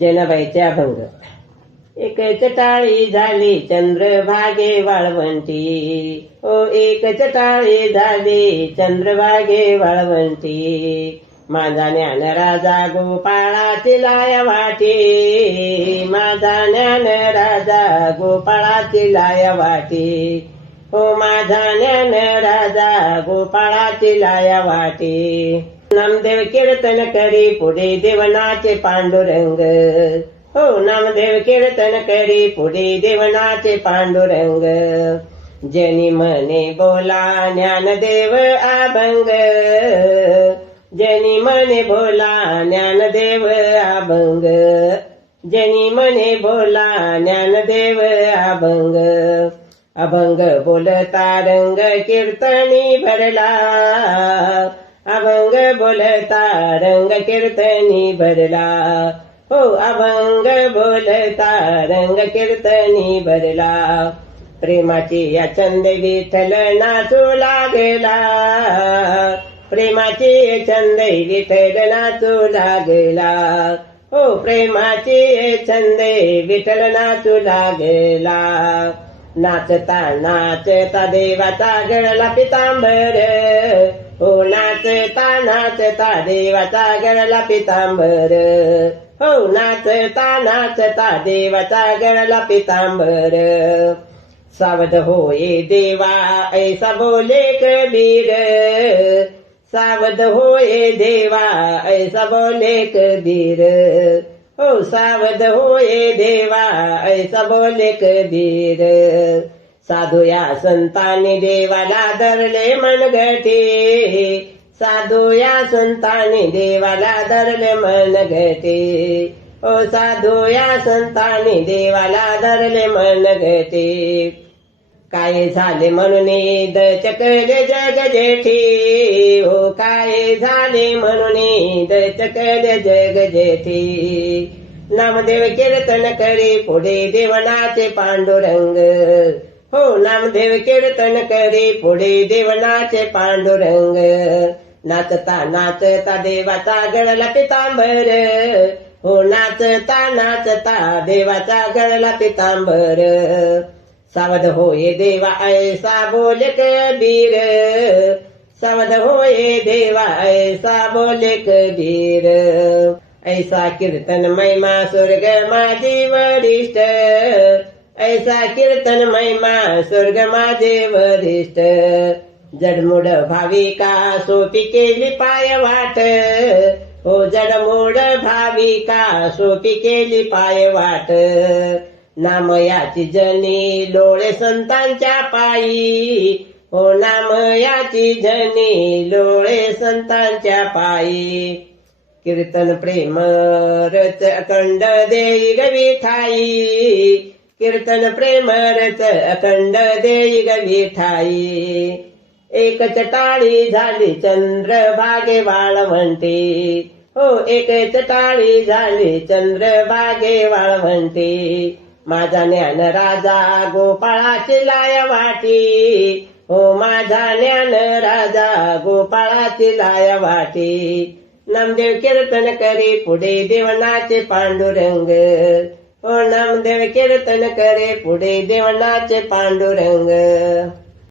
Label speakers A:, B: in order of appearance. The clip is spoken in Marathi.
A: जनाबाईचे अभंग एकच टाळी झाली चंद्रभागे वाळवंटी। ओ एक चटाळी झाली चंद्रभागे वाळवंटी। माझा ज्ञान राजा गोपाळाची लाया वाटी। माझा ज्ञान राजा गोपाळाची लाया वाटी। हो माझा ज्ञान राजा गोपाळाची लाया वाटी। नामदेव कीर्तन करी पुढे देवनाचे पांडुरंग. हो नामदेव कीर्तन करी पुढे देवनाचे पांडुरंग. जनी मने बोला ज्ञानदेव अभंग. जनी मने बोला ज्ञानदेव अभंग. जनी मने बोला ज्ञानदेव अभंग. अभंग बोलता रंग कीर्तनी भरला. अभंग बोलता रंग कीर्तनी भरला हो अभंग बोलता रंग कीर्तनी भरला प्रेमाची या चंद विठल नाचू लागला. प्रेमाची छंद विठल नाचू लागला. हो प्रेमाची छंद विठल नाचू लागला. नाचता नाचता देवाचा गळला पितांबर. हो नाचता नाचता देवाचा गणला पितांबर. हो नाचता नाचता देवाचा गणला पितांबर. सावध होये देवा ऐसा बोले कबीर. सावध होये देवा ऐसा बोले कबीर. हो सावध होये देवा ऐसा बोले कबीर. साधू या संतांनी देवाला धरले मनगटे. साधू या संतांनी देवाला धरले मनगटे. ओ साधू या संतांनी देवाला धरले मनगटे. काय झाले म्हणून दचकले जग जेठी. हो काय झाले म्हणून दचकले जग जेठी. नामदेव कीर्तन करे पुढे देवनाचे पांडुरंग. हो नामदेव कीर्तन करी पुढे देवनाचे पांडुरंग. नाचता नाचता देवाचा गळला पितांबर हो नाचता नाचता देवाचा गळला पितांबर सावध होय देवा ऐसा बोल कबीर. सावध होय देवा ऐसा बोल कबीर. ऐसा कीर्तन महिमा स्वर्ग माझी वरिष्ठ. तुझा कीर्तन महिमा स्वर्ग माझे वरिष्ठ जडमुड भाविका सोपी केली पाय वाट. हो जडमोड भाविका सोपी केली पाय वाट नामयाची जनी लोळे संतांच्या पायी. हो नामयाची जनी लोळे संतांच्या पायी. कीर्तन प्रेम रच अखंड देई गवी ठाई कीर्तन प्रेम रच अखंड देई गवी ठाई एक चटाळी झाली चंद्र भागे वाळवंटे हो एक चटाळी झाली चंद्र भागे वाळवंटे माझा ज्ञान राजा गोपाळाची लाय वाटी हो माझा ज्ञान राजा गोपाळाची लाय वाटी नामदेव कीर्तन करी पुढे देवनाचे पांडुरंग हो देव कीर्तन करे पुढे देवनाचे पांडुरंग